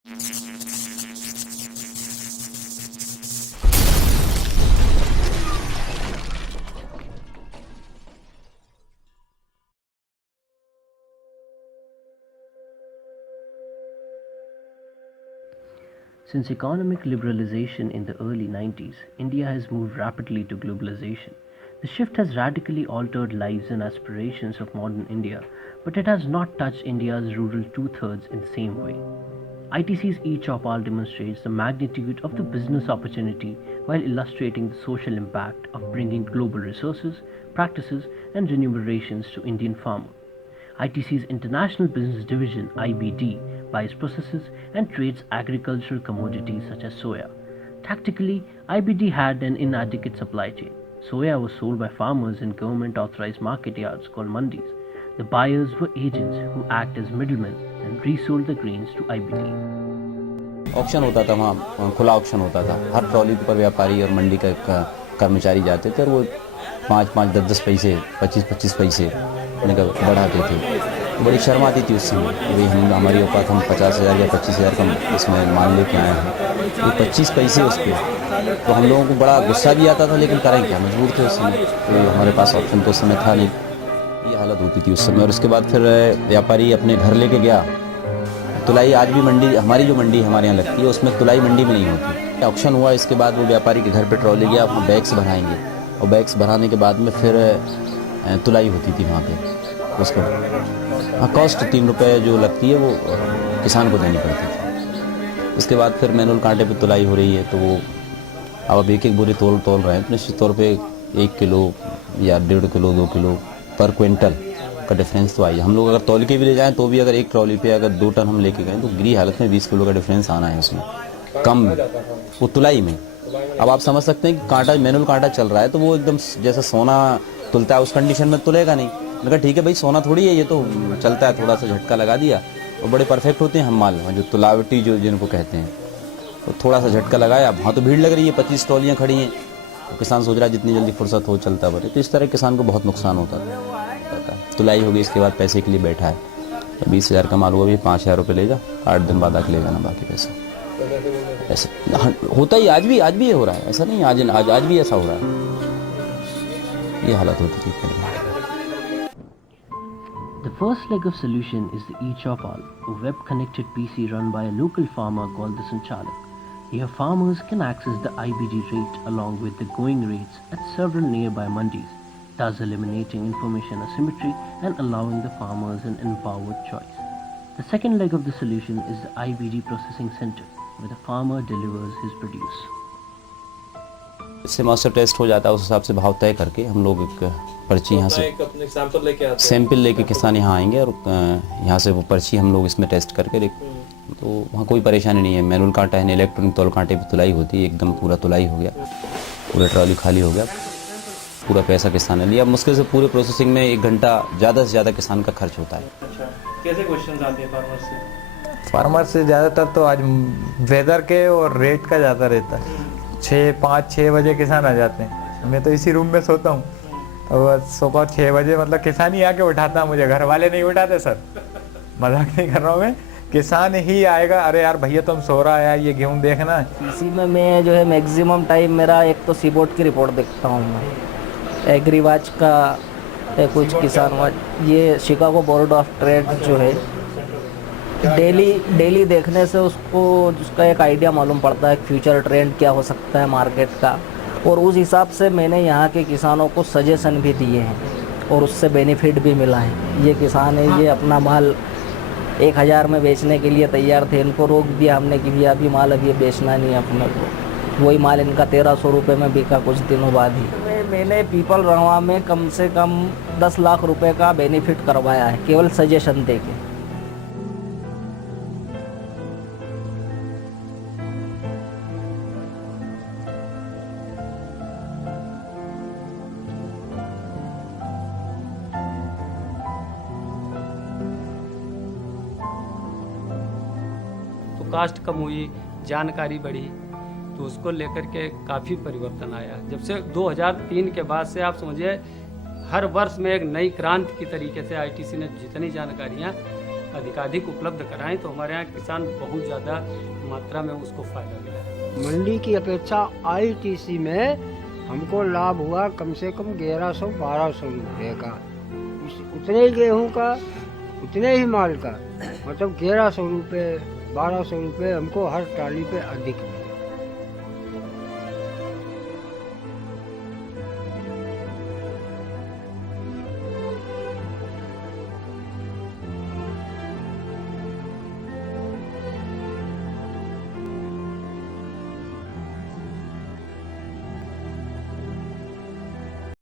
Since economic liberalization in the early 90s, India has moved rapidly to globalization. The shift has radically altered lives and aspirations of modern India, but it has not touched India's rural two-thirds in the same way. ITC's e-Chopal demonstrates the magnitude of the business opportunity while illustrating the social impact of bringing global resources, practices, and remunerations to Indian farmers. ITC's International Business Division (IBD) buys, processes, and trades agricultural commodities such as soya. Tactically, IBD had an inadequate supply chain. Soya was sold by farmers in government-authorized market yards called mandis. The buyers were agents who act as middlemen and resold the grains to IBD. Auction होता था, वहाँ खुला auction होता था। हर trolley पर व्यापारी और मंडी का कर्मचारी जाते थे और वो 5-5, 10-10 पैसे, 25-25 पैसे बढ़ाते थे। बड़ी शर्म आती थी उस समय, भाई हमारी औकात, हम 50,000 या 25,000 का इसमें माल लेके आए हैं, ये 25 पैसे उस पर। तो हम लोगों को बड़ा गुस्सा भी आता था, लेकिन करें क्या, मजबूर थे उस समय। तो हमारे पास ऑप्शन तो उस समय था नहीं, ये हालत होती थी उस समय। और उसके बाद फिर व्यापारी अपने घर लेके गया। तुलाई आज भी मंडी, हमारी जो मंडी हमारे यहाँ लगती है उसमें तुलाई मंडी में नहीं होती। ऑक्शन हुआ, इसके बाद वो व्यापारी के घर पे ट्रॉली गया, अपने बैग्स भराएंगे और बैग्स भराने के बाद में फिर तुलाई होती थी वहाँ पे। उसका कॉस्ट 3 रुपये जो लगती है वो किसान को देनी पड़ती थी। उसके बाद फिर मैनुअल कांटे पे तुलाई हो रही है, तो वो अब एक बोरी तोल रहे हैं, तो निश्चित तौर पे 1 किलो या 1.5 किलो 2 किलो पर क्विंटल का डिफरेंस तो आई। हम लोग अगर तौल के भी ले जाएं तो भी अगर एक ट्रॉली पे अगर 2 टन हम लेके गए तो गिरी हालत में 20 किलो का डिफरेंस आना है उसमें, कम वो तुलाई में। अब आप समझ सकते हैं कि कांटा, मैनुअल कांटा चल रहा है, तो वो एकदम जैसा सोना तुलता है उस कंडीशन में तुलेगा नहीं। मैंने कहा ठीक है भाई, सोना थोड़ी है, ये तो चलता है, थोड़ा सा झटका लगा दिया। और बड़े परफेक्ट होते हैं हम माल, जो तुलावटी जो जिनको कहते हैं, तो थोड़ा सा झटका लगाया। वहाँ तो भीड़ लग रही है, 25 ट्रॉलियाँ खड़ी हैं, तो किसान सोच रहा है जितनी जल्दी फुर्सत हो चलता बने। तो इस तरह किसान को बहुत नुकसान होता था। तुलाई हो गई, इसके बाद पैसे के लिए बैठा है, 20,000 का माल हुआ भी 5,000 रुपये ले जा, 8 दिन बाद आके ले जाना बाकी पैसा। ऐसा होता ही आज भी ये हो रहा है, ऐसा नहीं आज भी ऐसा हो रहा है, ये हालत होती थी पहले। The first leg of solution is the e-Chopal, a web-connected PC run by a local farmer called the Sanchalak. Here farmers can access the IBD rate along with the going rates at several nearby mandis, thus eliminating information asymmetry and allowing the farmers an empowered choice. The second leg of the solution is the IBD processing center, where the farmer delivers his produce. इससे master test हो जाता है, उस हिसाब से भाव तय करके हम लोग एक पर्ची यहाँ से सैंपल लेके किसान यहाँ आएंगे और यहाँ से वो पर्ची हम लोग इसमें टेस्ट करके तो वहाँ कोई परेशानी नहीं है। मैनुअल कांटा है, इलेक्ट्रॉनिक तौल कांटे पे तुलाई होती है, एकदम पूरा तुलाई हो गया, पूरा ट्रॉली खाली हो गया, पूरा पैसा किसान ने लिया। मुश्किल से पूरे प्रोसेसिंग में 1 घंटा ज़्यादा से ज़्यादा किसान का खर्च होता है। अच्छा, कैसे क्वेश्चन आते हैं फार्मर से ज़्यादातर तो आज वेदर के और रेट का ज़्यादा रहता है। 5-6 बजे किसान आ जाते हैं, मैं तो इसी रूम में सोता हूँ, और सुबह 6 बजे मतलब किसान ही आके उठाता, मुझे घर वाले नहीं उठाते सर, मजाक नहीं कर रहा हूँ मैं, किसान ही आएगा, अरे यार भैया तुम सो रहा है, ये गेहूँ देखना है। इसी में मैं जो है मैक्सिमम टाइम मेरा एक तो सीबोर्ड की रिपोर्ट देखता हूँ मैं, एग्रीवाच का कुछ किसान वाच, ये शिकागो बोर्ड ऑफ ट्रेड जो है, डेली देखने से उसका एक आइडिया मालूम पड़ता है फ्यूचर ट्रेंड क्या हो सकता है मार्केट का, और उस हिसाब से मैंने यहाँ के किसानों को सजेशन भी दिए हैं और उससे बेनिफिट भी मिला है। ये किसान है, ये अपना माल 1,000 में बेचने के लिए तैयार थे, इनको रोक दिया हमने कि भैया अभी माल अभी बेचना नहीं अपने को। वही माल इनका 1,300 रुपये में बिका कुछ दिनों बाद ही। मैंने पीपल रवा में कम से कम 10 लाख रुपए का बेनिफिट करवाया है केवल सजेशन दे के। कास्ट कम हुई, जानकारी बढ़ी, तो उसको लेकर के काफ़ी परिवर्तन आया। जब से 2003 के बाद से आप समझिए हर वर्ष में एक नई क्रांति की तरीके से आईटीसी ने जितनी जानकारियाँ अधिकाधिक उपलब्ध कराएं तो हमारे यहाँ किसान बहुत ज़्यादा मात्रा में उसको फ़ायदा मिला है। मंडी की अपेक्षा आईटीसी में हमको लाभ हुआ कम से कम 1100-1200 रुपये का। उतने ही गेहूँ का, उतने ही माल का, मतलब 1100 रुपये 1200 रुपये हमको हर ट्राली पे अधिक मिला।